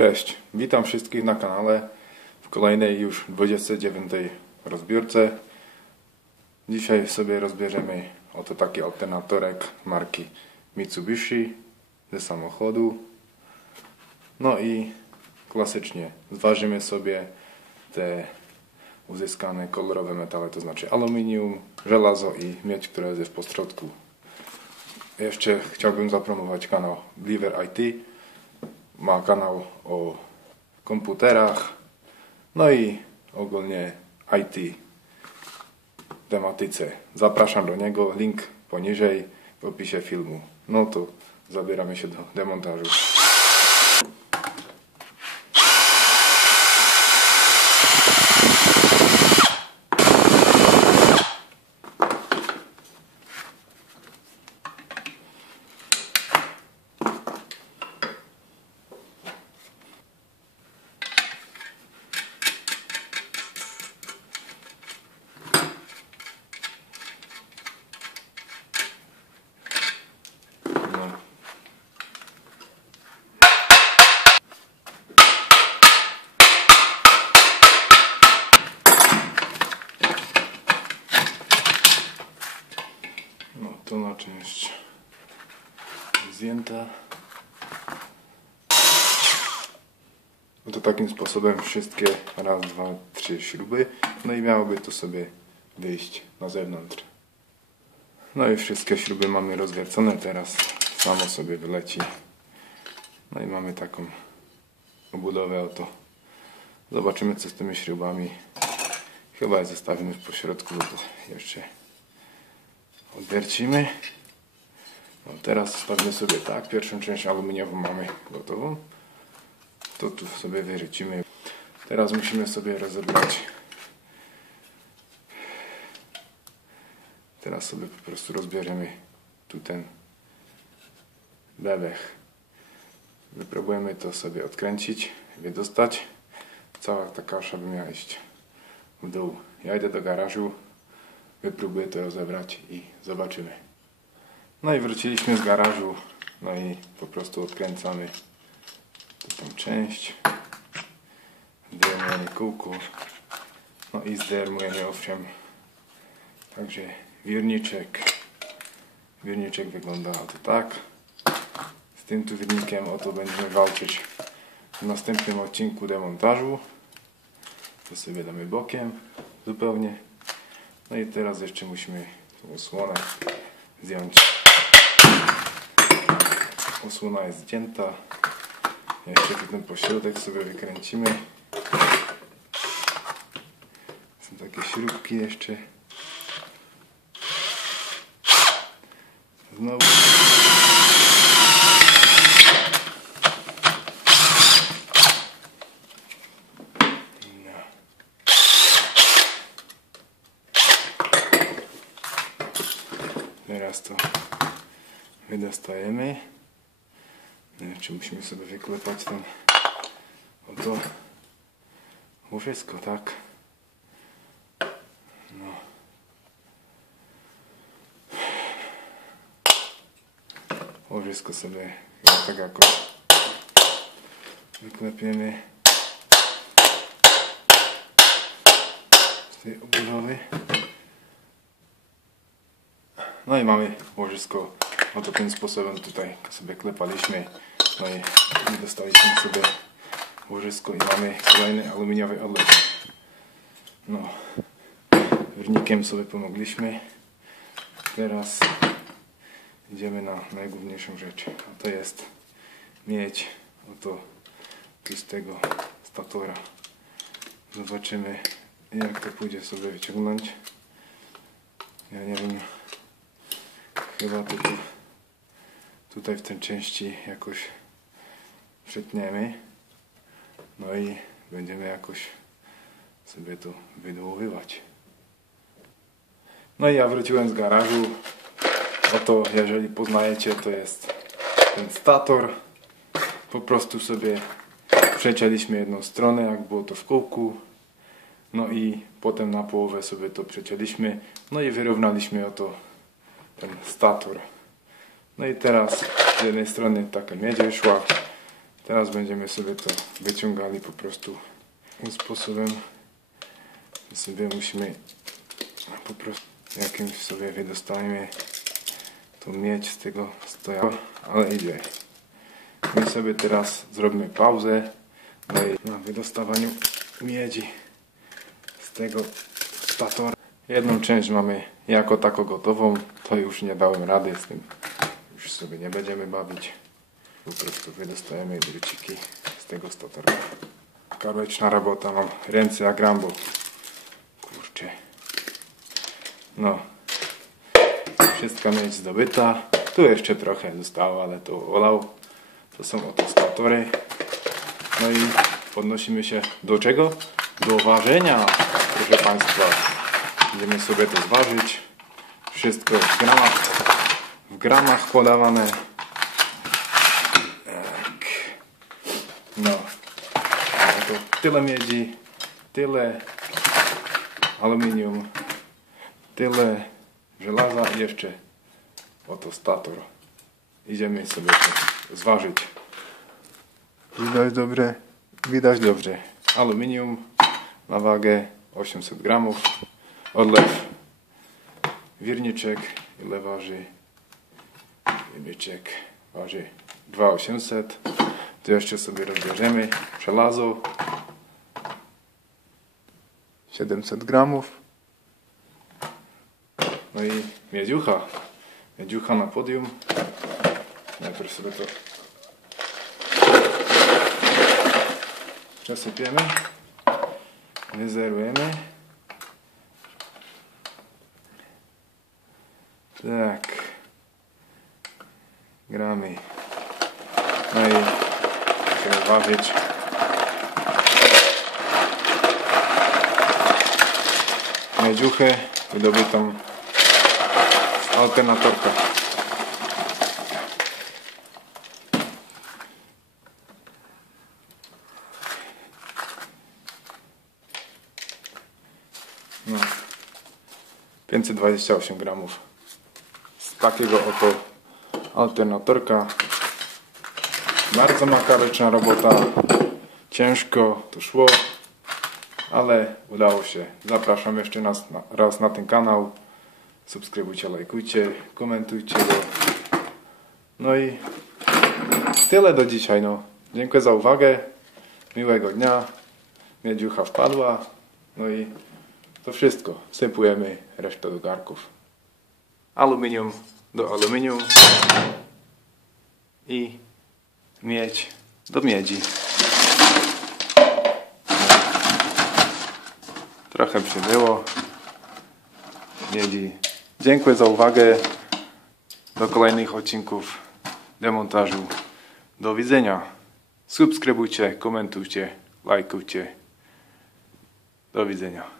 Cześć, witam wszystkich na kanale w kolejnej już 29 rozbiórce. Dzisiaj sobie rozbierzemy oto taki alternatorek marki Mitsubishi ze samochodu. No i klasycznie zważymy sobie te uzyskane kolorowe metale, to znaczy aluminium, żelazo i miedź, która jest w pośrodku. Jeszcze chciałbym zapromować kanał Believer IT. Ma kanał o komputerach, no i ogólnie IT tematyce. Zapraszam do niego, link poniżej w opisie filmu. No to zabieramy się do demontażu. Tylna część zdjęta. To takim sposobem wszystkie raz, dwa, trzy śruby. No i miałoby to sobie wyjść na zewnątrz. No i wszystkie śruby mamy rozwiercone. Teraz samo sobie wyleci. No i mamy taką obudowę oto. Zobaczymy, co z tymi śrubami. Chyba je zostawimy w pośrodku, bo to jeszcze odwiercimy. No teraz stawimy sobie tak. Pierwszą część aluminiową mamy gotową. To tu sobie wyrzucimy. Teraz musimy sobie rozebrać. Teraz sobie po prostu rozbierzemy tu ten bebech. Wypróbujemy to sobie odkręcić, wydostać. Cała ta kasza by miała iść w dół. Ja idę do garażu. Wypróbuję to rozebrać i zobaczymy. No i wróciliśmy z garażu. No i po prostu odkręcamy tę część. Zdejmujemy kółko. No i zdejmujemy owszem. Także wirniczek. Wirniczek wygląda oto tak. Z tym tu wirnikiem oto będziemy walczyć w następnym odcinku demontażu. To sobie damy bokiem zupełnie. No i teraz jeszcze musimy tą osłonę zdjąć. Osłona jest zdjęta. Jeszcze tu ten pośrodek sobie wykręcimy. Są takie śrubki jeszcze. Znowu. Teraz to wydostajemy. Czy musimy sobie wyklepać ten oto łożysko, tak? No. Łożysko sobie tak jakoś wyklepiemy z tej obudowy. No i mamy łożysko. Oto tym sposobem tutaj sobie klepaliśmy. No i dostaliśmy sobie łożysko i mamy kolejny aluminiowy odlew. No, wirnikiem sobie pomogliśmy. Teraz idziemy na najgłówniejszą rzecz. A to jest miedź. Oto tu z tego statora. Zobaczymy, jak to pójdzie sobie wyciągnąć. Ja nie wiem. Chyba to tutaj w tej części jakoś przetniemy. No i będziemy jakoś sobie to wydołowywać. No i ja wróciłem z garażu. Oto, jeżeli poznajecie, to jest ten stator. Po prostu sobie przecięliśmy jedną stronę, jak było to w kółku. No i potem na połowę sobie to przecięliśmy. No i wyrównaliśmy oto ten stator. No i teraz z jednej strony taka miedź wyszła, Teraz będziemy sobie to wyciągali po prostu tym sposobem. Sobie musimy po prostu jakimś sobie wydostajemy tą miedź z tego stoja, ale idzie. My sobie teraz zrobimy pauzę na wydostawaniu miedzi z tego statora. Jedną część mamy jako tako gotową, to już nie dałem rady z tym, już sobie nie będziemy bawić. Po prostu wydostajemy druciki z tego statora. Karłeczna robota, mam ręce jak Rambo. Kurczę. No. Wszystka miedź zdobyta. Tu jeszcze trochę zostało, ale to olał. To są oto statory. No i podnosimy się do czego? Do ważenia, proszę Państwa. Będziemy sobie to zważyć. Wszystko w gramach podawane. Tak. No. To tyle miedzi, tyle aluminium, tyle żelaza i jeszcze oto stator. Idziemy sobie to zważyć. Widać dobrze. Aluminium na wagę 800 gramów. Odlew. Wirniczek ile waży? Wirniczek waży 2800. To jeszcze sobie rozbierzemy. Żelazo 700 gramów. No i miedziucha. Miedziucha na podium. Najpierw sobie to przesypiemy. Wyzerujemy. Tak. Gramy. No i musimy ważyć. Miedziuchę wydobytą z alternatorka. No. 528 gramów. Z takiego oto alternatorka. Bardzo makaryczna robota. Ciężko to szło, ale udało się. Zapraszam jeszcze raz na ten kanał. Subskrybujcie, lajkujcie, komentujcie go. No i tyle do dzisiaj. No. Dziękuję za uwagę. Miłego dnia. Miedziucha wpadła. No i to wszystko. Sypujemy resztę do garków. Aluminium do aluminium. I miedź do miedzi. Trochę przybyło miedzi. Dziękuję za uwagę. Do kolejnych odcinków demontażu. Do widzenia. Subskrybujcie, komentujcie, lajkujcie. Do widzenia.